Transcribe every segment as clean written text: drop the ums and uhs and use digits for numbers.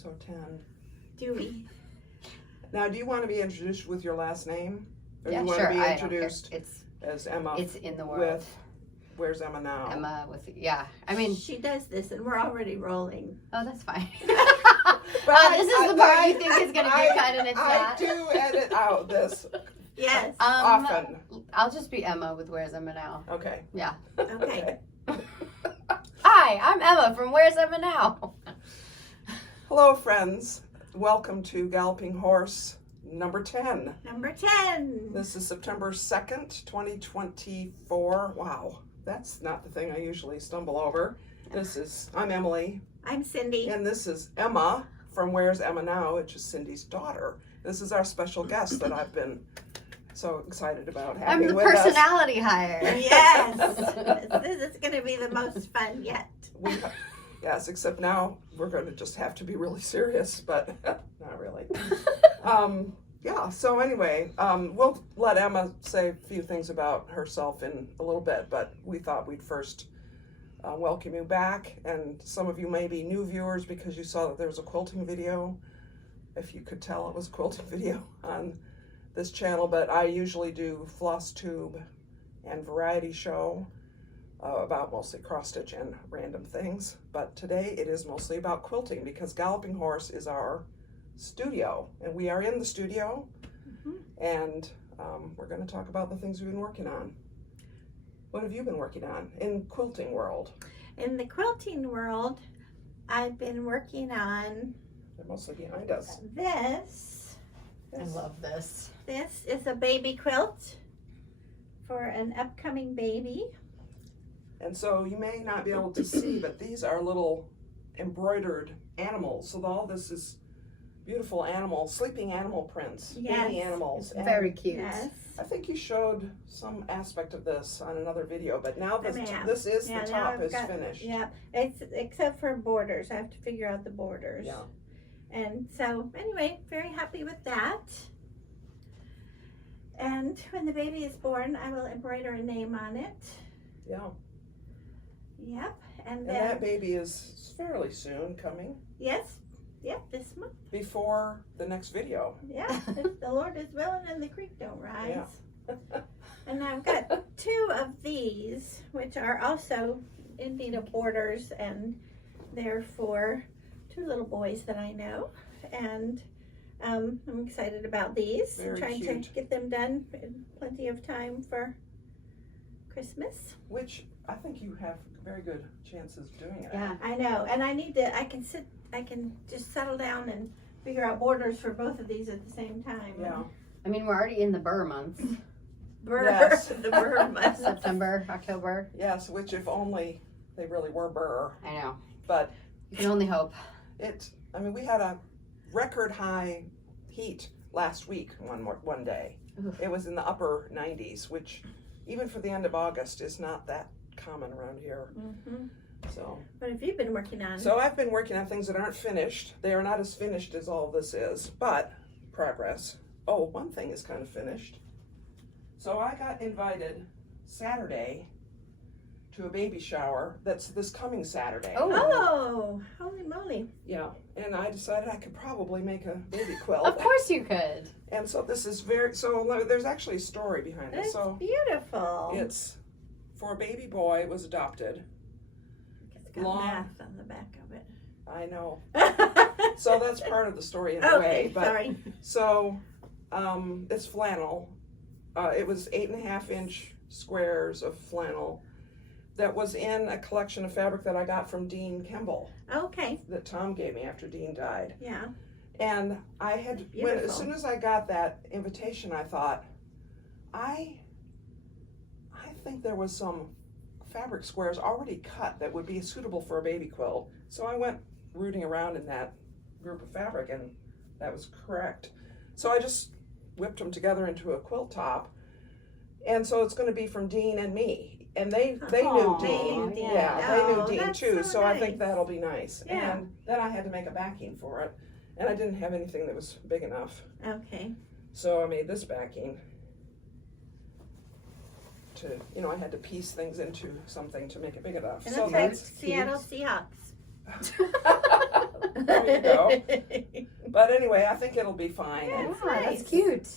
so 10. Do we? Now, do you want to be introduced with your last name? Or Yeah, you want sure. to be I don't care. introduced as Emma? It's in the world. With Where's Emma Now? Emma with, yeah. I mean, She does this, and we're already rolling. oh, that's fine. But this is the part you think is going to get cut and it's I not. do edit out this Yes. often. I'll just be Emma with Where's Emma Now. Okay. Yeah. Okay. Hi, I'm Emma from Where's Emma Now. Hello, friends. Welcome to Galloping Horse number 10. Number 10. This is September 2nd, 2024. Wow, that's not the thing I usually stumble over. I'm Emily, I'm Cindy. and this is Emma from Where's Emma Now, which is Cindy's daughter. This is our special guest that I've been so excited about I'm having the with us. personality hire. Yes. This is going to be the most fun yet. Yes, except now we're going to just have to be really serious, but not really. Yeah, so anyway, we'll let Emma say a few things about herself in a little bit, but we thought we'd first welcome you back, and some of you may be new viewers because you saw that there was a quilting video. If you could tell, it was a quilting video on this channel, but I usually do floss tube and variety show about mostly cross stitch and random things, but today it is mostly about quilting because Galloping Horse is our studio, and we are in the studio, and we're going to talk about the things we've been working on. What have you been working on in quilting world? In the quilting world, I've been working on They're mostly behind us. this. I love this. This is a baby quilt for an upcoming baby. And so you may not be able to see, but these are little embroidered animals. So all this is beautiful sleeping animal prints, Yes. baby animals. And Very cute. Yes. I think you showed some aspect of this on another video, but now I may have. this is Yeah, the now top I've is got- finished. Yeah, it's except for borders. I have to figure out the borders. Yeah. And so, anyway, very happy with that. And when the baby is born, I will embroider a name on it. Yeah. Yep. And And then, that baby is fairly soon coming, yes, yep, this month. before the next video. Yeah, if the Lord is willing and the creek don't rise. Yeah. And I've got 2 of these, which are also in need of borders, and they're for 2 little boys that I know. And I'm excited about these. Very trying cute. to get them done in plenty of time for Christmas. Which I think you have very good chances of doing it. Yeah. I know, and I can just settle down and figure out borders for both of these at the same time. Yeah. I mean, we're already in the burr months. Burr, Yes. the burr month. September, October. Yes, which if only they really were burr. I know. But You can only hope. we had a record high heat last week one day. Oof. It was in the upper 90s, which even for the end of August is not that common around here. Mm-hmm. So What have you been working on? So I've been working on things that aren't finished. They are not as finished as all this is, but progress. Oh, one thing is kind of finished. So I got invited Saturday to a baby shower that's this coming Saturday. Oh, holy moly. Yeah, and I decided I could probably make a baby quilt. Of course you could. And so this is there's actually a story behind it. That's So beautiful. it's for a baby boy, it was adopted. It's got long- math on the back of it. I know. So that's part of the story in a way. Okay, But sorry. so it's flannel. It was 8.5-inch squares of flannel that was in a collection of fabric that I got from Dean Kemble Okay, that Tom gave me after Dean died. yeah. And I had, as Beautiful. soon as I got that invitation, I thought, I think there was some fabric squares already cut that would be suitable for a baby quilt. So I went rooting around in that group of fabric, and that was correct. So I just whipped them together into a quilt top. And so it's going to be from Dean and me. And they knew Aw, Dean. yeah. Yeah, they knew Oh, Dean that's too. so So I think nice. that'll be nice. Yeah. And then I had to make a backing for it. And I didn't have anything that was big enough. Okay. So I made this backing to, I had to piece things into something to make it big enough. And So it's like that's Seattle Seahawks. There you go. But anyway, I think it'll be fine. Yeah. And That's cute.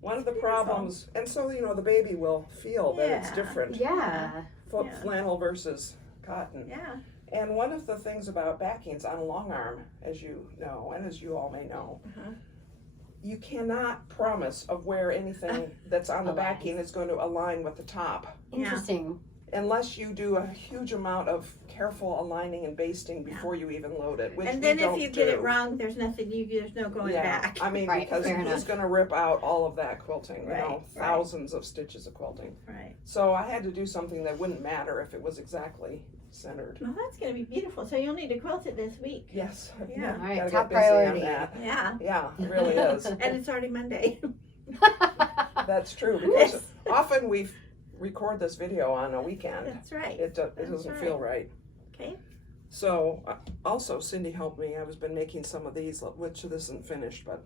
one of the problems, and so, the baby will feel that it's Yeah. different. Yeah. Yeah. Flannel versus cotton. Yeah. And one of the things about backings on a long arm, as you know, and as you all may know, you cannot promise of where anything that's on the Aligns. backing is going to align with the top. Interesting. Unless you do a huge amount of careful aligning and basting before you even load it, which And we then don't if you get it do. wrong, there's no going back. I mean, Right, because fair who's enough. going to rip out all of that quilting? Right, right. Thousands of stitches of quilting. Right. So I had to do something that wouldn't matter if it was exactly centered. Well, that's going to be beautiful. So you'll need to quilt it this week. Yes. Yeah. All right, Gotta top get busy priority. on that. Yeah. Yeah, it really is. And it's already Monday. That's true, because often we record this video on a weekend. That's right. It doesn't feel right. Okay. So, also Cindy helped me. I've been making some of these, which this isn't finished, but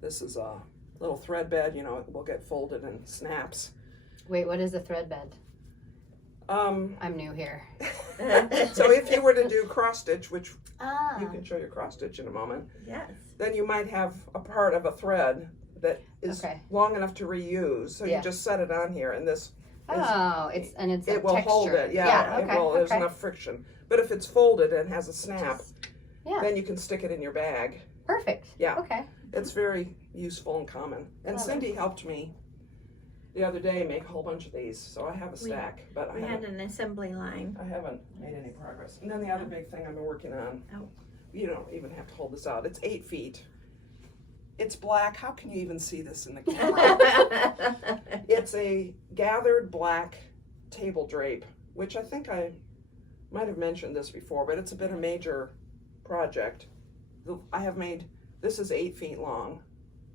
this is a little thread bed. It will get folded and snaps. Wait, what is a thread bed? Um, I'm new here. so if you were to do cross stitch, which Ah. you can show your cross stitch in a moment, Yes. then you might have a part of a thread that is Okay. long enough to reuse. So Yeah. you just set it on here, and this Oh, it's it will hold it. Yeah, okay. it will. There's okay. enough friction. But if it's folded and has a snap, Yeah. then you can stick it in your bag. Perfect. Yeah. Okay. It's very useful and common. And Love it. Cindy helped me the other day make a whole bunch of these, so I have a We- stack, but We had an assembly line. I haven't made any progress. And then the other big thing I've been working on, Oh. you don't even have to hold this out. It's 8 feet. It's black. How can you even see this in the camera? It's a gathered black table drape, which I think I might have mentioned this before, but it's a bit of a major project. I have made, this is 8 feet long,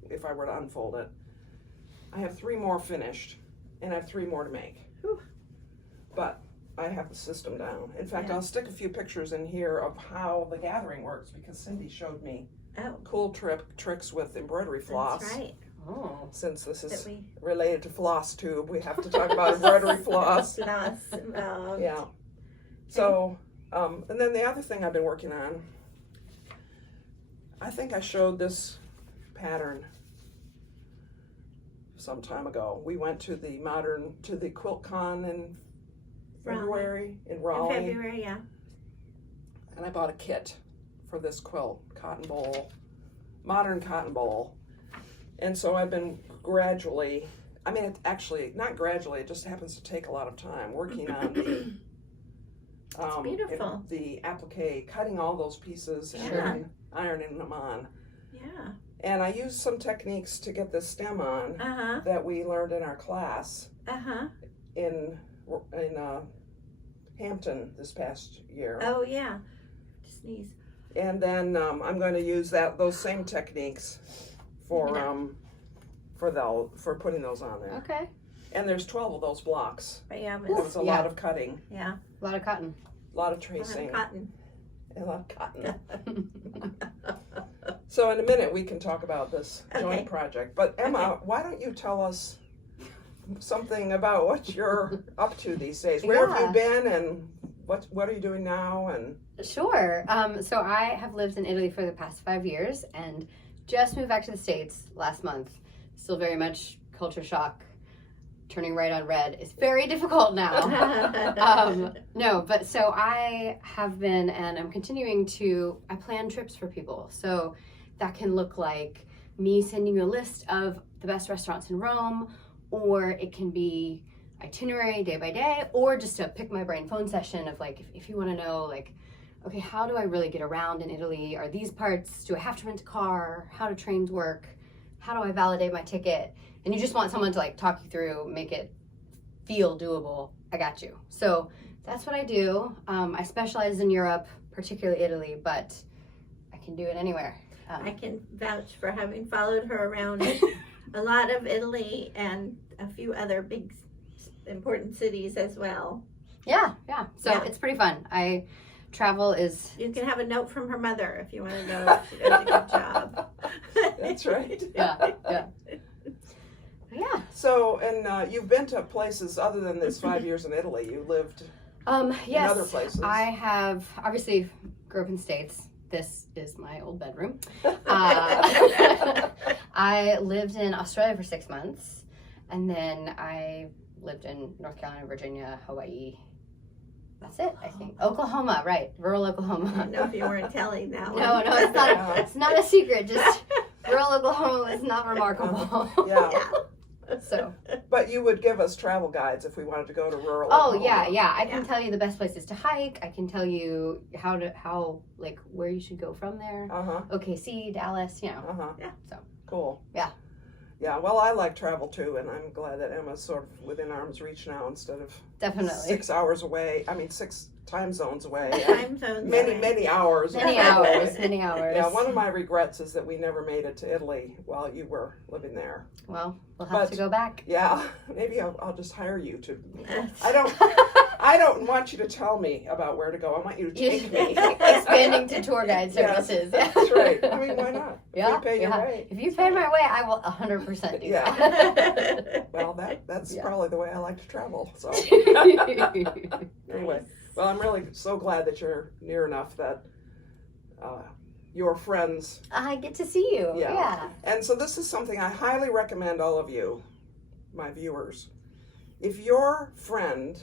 if I were to unfold it. I have 3 more finished, and I have 3 more to make. Whew. But I have the system down. In fact, Yeah. I'll stick a few pictures in here of how the gathering works, because Cindy showed me Oh, cool tricks with embroidery floss. that's right. Oh. Since this That is we related to floss tube, we have to talk about embroidery floss. floss involved. Yeah. So, and then the other thing I've been working on, I think I showed this pattern some time ago. We went to the Quilt Con in February in In Raleigh, February, yeah. and I bought a kit for this quilt, modern cotton bowl. And so I've been gradually, it actually, not gradually, it just happens to take a lot of time, working on the beautiful. the applique, cutting all those pieces and Sure. then ironing them on. Yeah. And I used some techniques to get the stem on Uh-huh. that we learned in our class Uh-huh. in Hampton this past year. Oh, yeah. Just sneeze. And then I'm going to use those same techniques for for putting those on there. Okay. And there's 12 of those blocks. But yeah, It was a Yeah. lot of cutting, yeah. A lot of cotton. a lot of A lot of tracing, cotton. and a lot of cotton. So in a minute we can talk about this Okay. joint project. But Emma, why don't you tell us something about what you're up to these days? Where have you been, and what are you doing now? And Sure. So I have lived in Italy for the past 5 years and just moved back to the States last month. Still very much culture shock. Turning right on red is very difficult now. No, but so I have been, and I'm continuing I plan trips for people. So that can look like me sending you a list of the best restaurants in Rome, or it can be itinerary day by day, or just a pick my brain phone session of like, if you want to know, like, okay, how do I really get around in Italy? Are these parts, do I have to rent a car? How do trains work? How do I validate my ticket? And you just want someone to like talk you through, make it feel doable. I got you. So that's what I do. I specialize in Europe, particularly Italy, but I can do it anywhere. I can vouch for having followed her around a lot of Italy and a few other big important cities as well. Yeah. So Yeah. it's pretty fun. Travel is... You can have a note from her mother if you want to know if she does a good job. that's right. Yeah. So, and you've been to places other than this 5 years in Italy. You lived Yes. in other places. I have obviously grew up in States, this is my old bedroom. I lived in Australia for 6 months, and then I lived in North Carolina, Virginia, Hawaii. That's it, I think. Oklahoma, right? Rural I Oklahoma. don't know if you weren't telling that one. No, it's not. It's not a secret. Just rural Oklahoma is not remarkable. Yeah. So. But you would give us travel guides if we wanted to go to rural. Oh Oklahoma. yeah. I can tell you the best places to hike. I can tell you where you should go from there. OKC, Dallas, Yeah. So. Cool. Yeah. Yeah. Well, I like travel too, and I'm glad that Emma's sort of within arm's reach now instead of Definitely 6 hours away. I mean, 6 time zones away. Time zones. Many hours. Many hours. Yeah, one of my regrets is that we never made it to Italy while you were living there. Well, we'll have to go back. Yeah, maybe I'll just hire you to. I don't want you to tell me about where to go. I want you to take me. Expanding to tour guide services. Yes, that's right. I mean, why not? Yeah, if you pay your way. If you pay my way, I will 100% do Yeah. that. Well, that's probably the way I like to travel. So anyway, well, I'm really so glad that you're near enough that your friends. I get to see you. Yeah. And so this is something I highly recommend all of you, my viewers. If your friend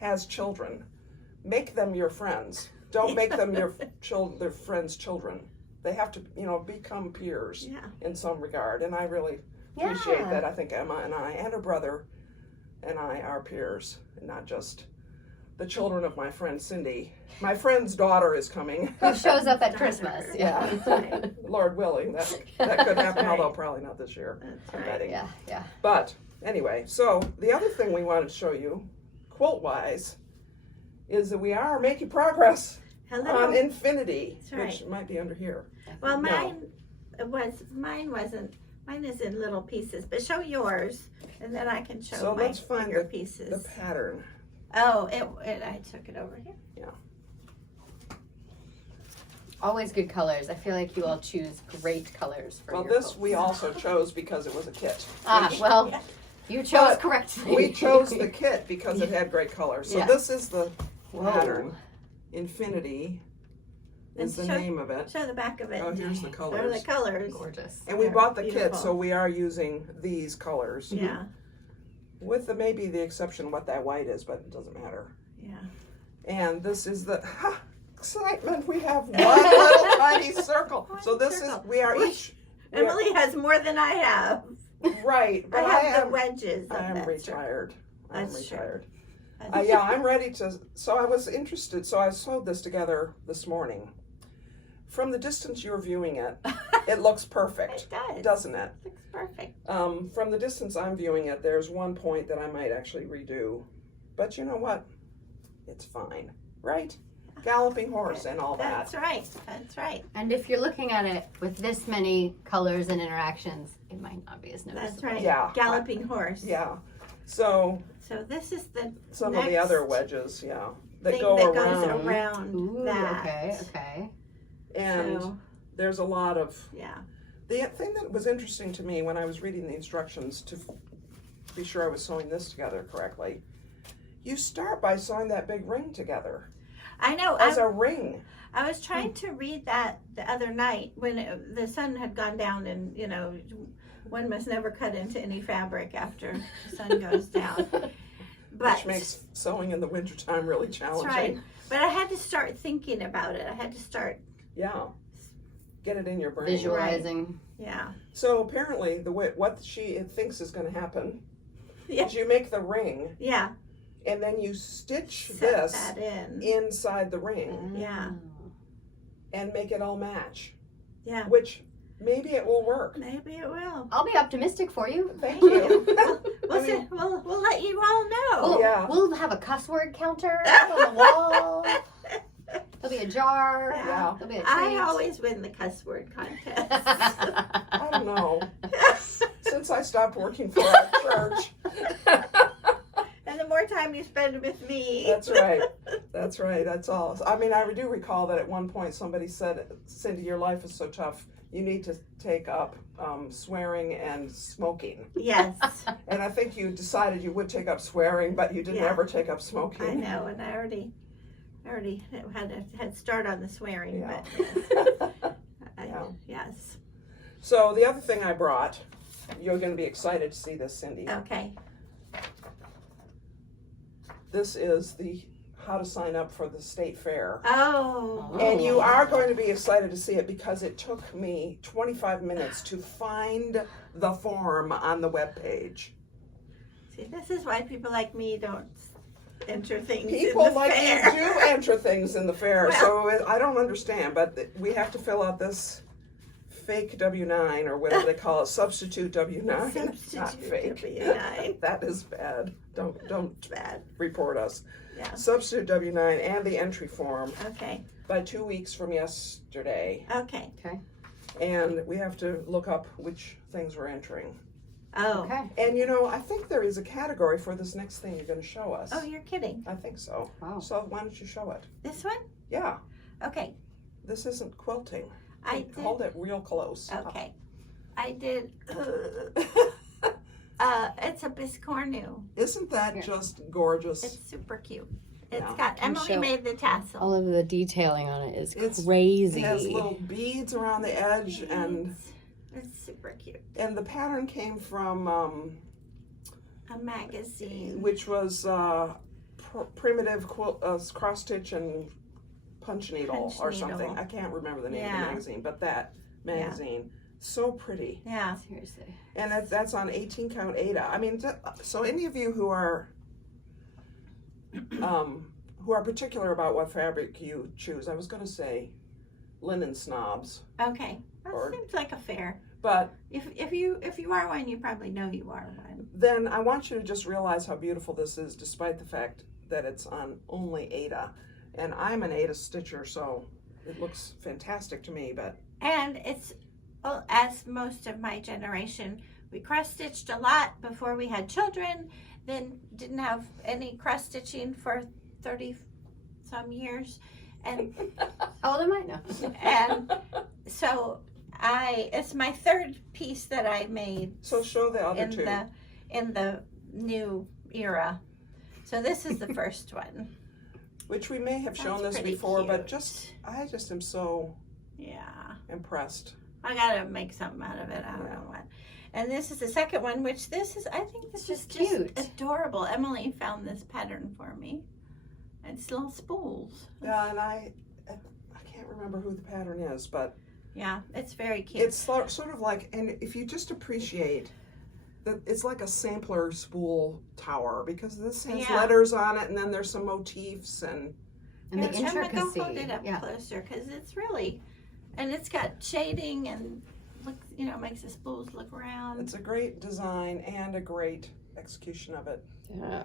has children, make them your friends. Don't make them their friends' children. They have to, become peers in some regard. And I really appreciate that. I think Emma and I and her brother and I are peers, and not just the children of my friend Cindy. My friend's daughter is coming. Who shows up at Christmas. Yeah. That's right. Lord willing, that could happen, although probably not this year. That's I'm right. betting. Yeah. But anyway, so the other thing we wanted to show you, quilt-wise, is that we are making progress Hello. on Infinity, That's right. which might be under here. Well, No. mine is in little pieces, but show yours, and then I can show So my let's find bigger the pieces. pattern. Oh, I took it over here. Always good colors. I feel like you all choose great colors for Well, your this quilts. we also chose because it was a kit. Well, you chose correctly. We chose the kit because it had great colors. So Yeah. this is the Whoa. pattern. Infinity is the And name of it. Show the back of it. Oh, here's the There are colors. the colors. Gorgeous. And we They're bought the kit, beautiful. so we are using these colors. Yeah, With maybe the exception of what that white is, but it doesn't matter. yeah. And this is the excitement. We have one little tiny circle. So this circle. we are each Emily has more than I have. right. But I I have the am wedges. Of I am that retired. I'm That's true. retired. circle. Yeah, I'm ready to. So I was interested. So I sewed this together this morning. From the distance you're viewing it, it looks perfect, It does. doesn't it? Looks perfect. From the distance I'm viewing it, there's one point that I might actually redo. But you know what? It's fine, right? Galloping Horse and all that. That's right. That's right. And if you're looking at it with this many colors and interactions, it might not be as noticeable. That's right. Yeah. Galloping Horse. Yeah. So So this is the some of the next other wedges, yeah, that thing go that around. goes around Ooh, that. okay. And So, there's a lot of. yeah. The thing that was interesting to me when I was reading the instructions to be sure I was sewing this together correctly, you start by sewing that big ring together I know. as a ring. I was trying to read that the other night when the sun had gone down, and one must never cut into any fabric after the sun goes down. But Which makes sewing in the wintertime really that's challenging. right. But I had to start thinking about it. I had to start, Yeah. Get it in your brain. Visualizing. yeah. So apparently what she thinks is going to happen Yeah. is you make the ring Yeah. and then you stitch Set this that in. inside the ring Yeah. and make it all match. Yeah. Which maybe it will work. Maybe it will. I'll be optimistic for you. Thank you. We'll, I mean- we'll let you all know. We'll, Yeah. we'll have a cuss word counter on the wall. There'll be a jar. Yeah. There'll be a treat. I always win the cuss word contest. I don't know. Since I stopped working for our church. And the more time you spend with me. That's right. That's right. That's all. I mean, I do recall that at one point somebody said, Cindy, your life is so tough. You need to take up swearing and smoking. Yes, And I think you decided you would take up swearing, but you didn't Yeah. ever take up smoking. I know, and I already I already had a head start on the swearing, Yeah. but yes. Yeah. Yes. So the other thing I brought, you're going to be excited to see this, Cindy. Okay. This is the how to sign up for the state fair. Oh. And you are going to be excited to see it because it took me 25 minutes to find the form on the webpage. See, this is why people like me don't enter things People in the like fair. you do enter things in the fair, so I don't understand, but we have to fill out this fake W-9 or whatever they call it, substitute W-9, not Substitute fake. W-9. That is bad. Don't Bad. report us. Yeah. Substitute W-9 and the entry form Okay. by 2 weeks from yesterday, Okay. and we have to look up which things we're entering. Oh. Okay. And you know, I think there is a category for this next thing you're going to show us. Oh, you're kidding. I think so. Wow. So why don't you show it? This one? Yeah, Okay. this isn't quilting. I did. Hold it real close. Okay. I did. It's a biscornu. Isn't that Here. just gorgeous? It's super cute. It's Yeah. got Can Emily show- made the tassel. All of the detailing on it is It crazy. has little beads around the edge, and It's super cute. the pattern came from A magazine. which was primitive cross stitch and punch needle Punch or needle. something. I can't remember the name of Yeah. the magazine, but that magazine, so pretty. Yeah. Seriously. And that's on 18 count Ada. I mean, so any of you who are particular about what fabric you choose, I was going to say linen snobs, Okay. That Or- seems like a fair. but If you are one, you probably know you are one. then I want you to just realize how beautiful this is, despite the fact that it's on only Ada. And I'm an Ada stitcher, so it looks fantastic to me. But And it's, well, as most of my generation, we cross stitched a lot before we had children, then didn't have any cross stitching for 30 some years. And How old am I? No. and so it's my third piece that I made so show the other in two. the new era. So this is the first one. Which we may have shown That's this pretty before, but cute. I just am so Yeah. impressed. I gotta make something out of it. I don't know what. And this is the second one, which I think this is It's just cute. adorable. Emily found this pattern for me. It's little spools. Yeah, and I can't remember who the pattern is, but Yeah, it's very cute. it's sort of like, and if you just appreciate that, it's like a sampler spool tower, because this has Yeah. letters on it, and then there's some motifs, and And the Emma, go intricacy. hold it up Yeah. closer, because it's really, and it's got shading and look, makes the spools look round. it's a great design and a great execution of it. Yeah.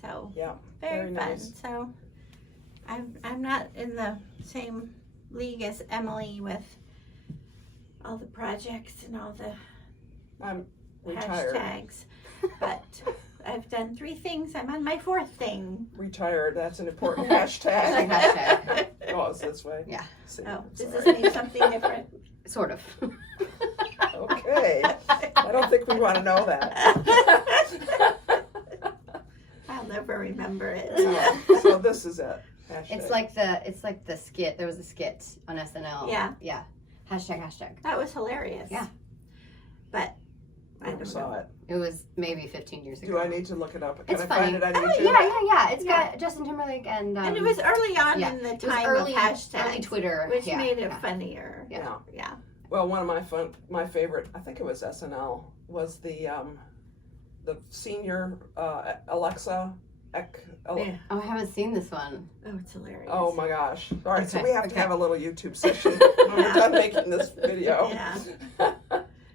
So Yeah, very very fun. nice. So I'm not in the same league as Emily with all the projects and all the I'm retired. hashtags, but I've done 3 things. I'm on my 4th thing. Retired, that's an important hashtag. Hashtag. Oh, it's this way. Yeah. See, Oh, I'm does sorry. this mean something different? Sort of. Okay. I don't think we want to know that. I'll never remember it. So this is it. Hashtag. It's like the skit. There was a skit on SNL. Yeah. Yeah. Hashtag. That was hilarious. Yeah. But I Never don't saw know. it. It was maybe 15 years ago. Do I need to look it up? Can It's I funny. find it on Oh, YouTube? yeah. It's Yeah. got Justin Timberlake and. And it was early on yeah. in the It was time early, of hashtags, early Twitter. which yeah, made it yeah. funnier. Yeah. Yeah. Well, one of my favorite, I think it was SNL, was the senior Alexa. Yeah. Oh, I haven't seen this one. Oh, it's hilarious. Oh my gosh! All right, so Okay, we have to okay. have a little YouTube session when we're Yeah. done making this video. Yeah.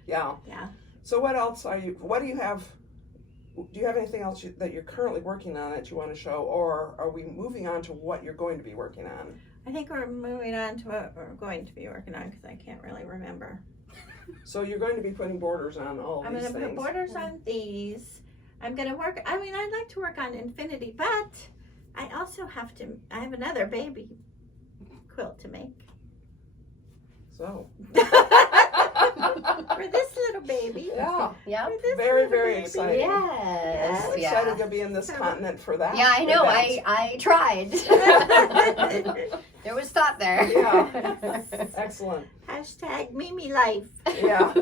Yeah. Yeah. So what else are you? What do you have? Do you have anything else that you're currently working on that you want to show, or are we moving on to what you're going to be working on? I think we're moving on to what we're going to be working on because I can't really remember. So you're going to be putting borders on all I'm these going to put things. borders on these. I'm going to work, I'd like to work on infinity, but I also I have another baby quilt to make. So For this little baby. Yeah. Yep. For this Very, little very baby. exciting. Yes. I'm Yeah. excited you'll be in this continent for that. Yeah, I know. event. I tried. There was thought there. Yeah. Excellent. Hashtag Mimi life. Yeah.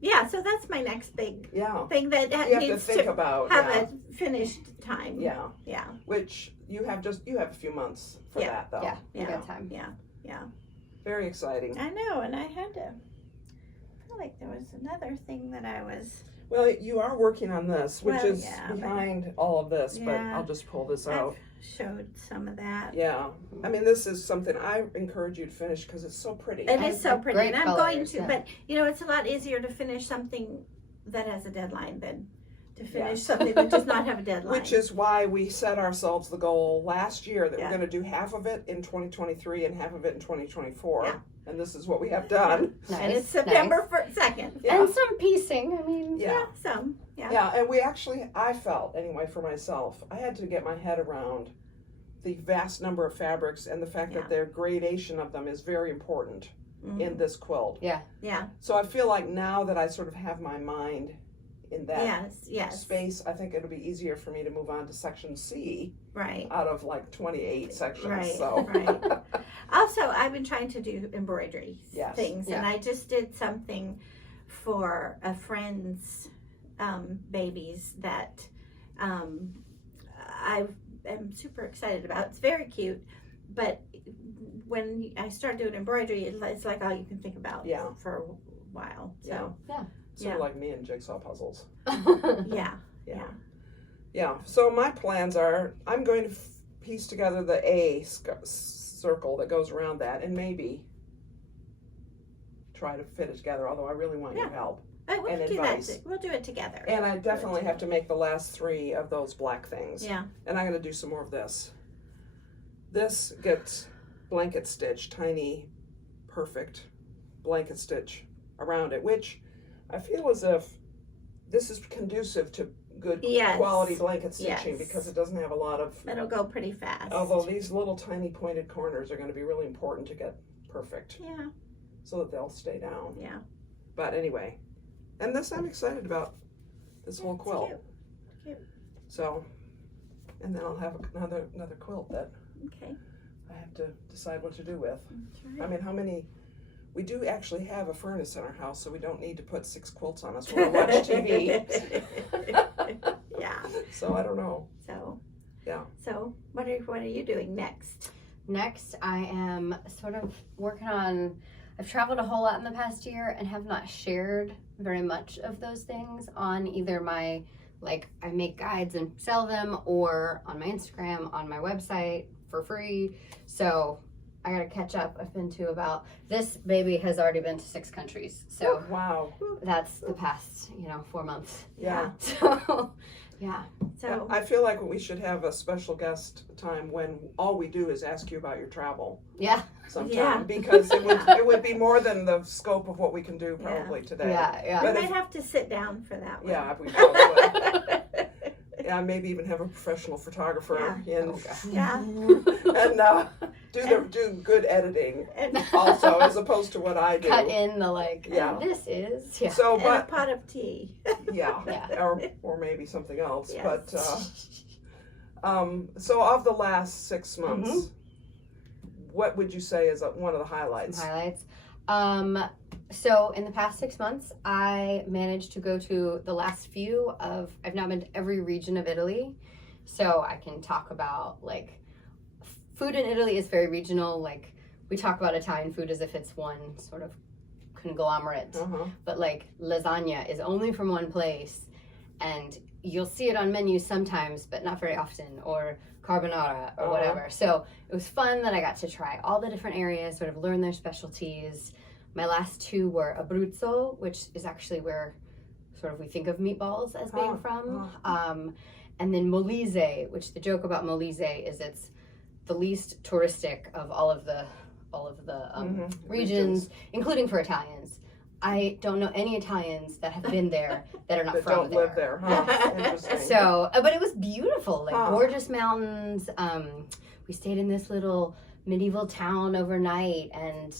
Yeah, so that's my next big Yeah. thing that You have to needs think to about. have Yeah. a finished time. Yeah. Yeah. Which you have a few months for Yeah. that though. Yeah, you Yeah. got time. Yeah. Very exciting. I know, and I feel like there was another thing that I was. Well, you are working on this, which Well, is yeah, but- behind all of this, but Yeah. I'll just pull this I've out. showed some of that. Yeah. I mean, this is something I encourage you to finish because it's so pretty. It is so pretty, Great and I'm going colors, to. yeah. But it's a lot easier to finish something that has a deadline than to finish Yes. something that does not have a deadline. Which is why we set ourselves the goal last year that Yeah. we're going to do half of it in 2023 and half of it in 2024. Yeah. And this is what we have done. Nice. and it's September 2nd. Yeah. And some piecing. I mean, Yeah. Some. Yeah. Yeah, and I felt, anyway, for myself, I had to get my head around the vast number of fabrics and the fact Yeah. that their gradation of them is very important Mhm. in this quilt. Yeah. Yeah. So I feel like now that I sort of have my mind in that Yes. space, I think it'll be easier for me to move on to section C Right. out of like 28 sections. Right. So. Right. Also, I've been trying to do embroidery Yes. things, and Yeah. I just did something for a friend's babies that I am super excited about. It's very cute, but when I start doing embroidery, it's like all you can think about Yeah. for a while. So, Sort of like me and jigsaw puzzles. yeah. Yeah. So my plans are I'm going to piece together the A circle that goes around that and maybe try to fit it together, although I really want your help. We'll And do advice. that. We'll do it together. And I definitely have to make the last 3 of those black things. Yeah. And I'm going to do some more of this. This gets blanket stitch, tiny, perfect blanket stitch around it, which I feel as if this is conducive to good Yes. quality blanket stitching Yes. because it doesn't have a lot of, It'll go pretty fast. although these little tiny pointed corners are going to be really important to get perfect Yeah. so that they'll stay down. Yeah. But anyway, and this I'm excited about this whole It's quilt. cute. So, and then I'll have another quilt that Okay. I have to decide what to do with. That's I right. mean, how many? We do actually have a furnace in our house, so we don't need to put 6 quilts on us when we watch TV. Yeah. So I don't know. So. Yeah. So what are you doing next? Next, I am sort of working on. I've traveled a whole lot in the past year and have not shared very much of those things on either my, I make guides and sell them, or on my Instagram, on my website for free. So I gotta catch up. I've been to this baby has already been to 6 countries. So Wow. that's the past, 4 months. Yeah. So, yeah. So I feel like we should have a special guest time when all we do is ask you about your travel Yeah. sometime Yeah. because it would Yeah. it would be more than the scope of what we can do probably today. Yeah. Yeah. we But might if- have to sit down for that one. Yeah, we probably would. Yeah, maybe even have a professional photographer in Oh, gosh. Yeah. and do good editing And, also as opposed to what I do. Cut in the Yeah. this is. Yeah. So, and a but pot of tea. yeah, Yeah. or maybe something else. Yes. But so of the last 6 months, what would you say is one of the highlights? Some highlights. So in the past 6 months, I managed to go to the last few of. I've now been to every region of Italy, so I can talk about food in Italy is very regional. We talk about Italian food as if it's one sort of conglomerate, Uh-huh. but lasagna is only from one place, and you'll see it on menus sometimes, but not very often, or carbonara or whatever. So it was fun that I got to try all the different areas, sort of learn their specialties. My last 2 were Abruzzo, which is actually where sort of we think of meatballs as being from. And then Molise, which the joke about Molise is it's the least touristic of all of the regions, including for Italians. I don't know any Italians that have been there that are not That from don't live there, huh? Interesting. So, but it was beautiful, Huh. gorgeous mountains. We stayed in this little medieval town overnight, and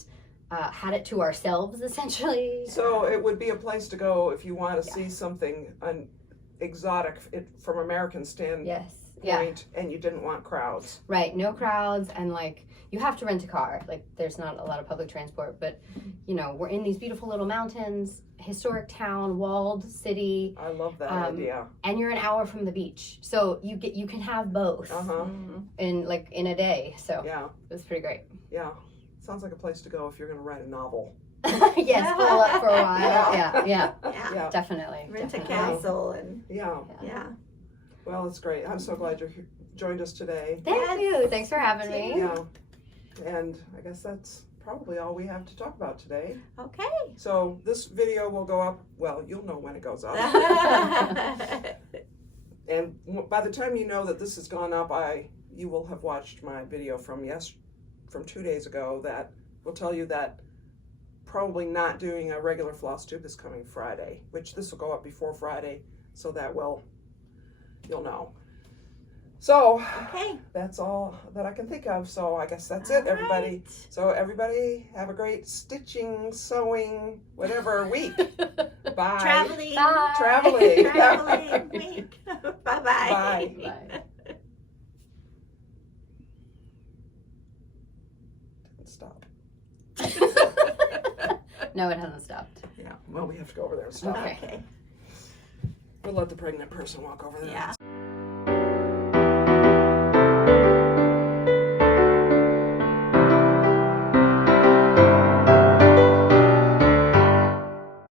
had it to ourselves essentially. So it would be a place to go if you want to see something exotic from American standpoint, Yes. Yeah. and you didn't want crowds. Right. No crowds, and like you have to rent a car. Like there's not a lot of public transport, but you know we're in these beautiful little mountains, historic town, walled city. I love that idea. And you're an hour from the beach, so you can have both in a day. So Yeah. it was pretty great. Yeah. Sounds like a place to go if you're going to write a novel. Yes, pull up for a while. Yeah. Yeah. Definitely. Rent a definitely. castle and Yeah. Well, it's great. I'm so glad you joined us today. Thank you. Thanks for having me. Yeah. And I guess that's probably all we have to talk about today. okay. So this video will go up, well, you'll know when it goes up. And by the time you know that this has gone up, you will have watched my video from 2 days ago that will tell you that probably not doing a regular floss tube this coming Friday, which this will go up before Friday, so that you'll know. So Okay. that's all that I can think of. So I guess that's it, everybody. Right. So everybody have a great stitching, sewing, whatever week. Bye. Traveling. Bye. Traveling. Traveling week. Bye-bye. Bye. Bye. Didn't stop. No, it hasn't stopped. Yeah. Well, we have to go over there and stop. Okay. Okay. We'll let the pregnant person walk over there. Yeah.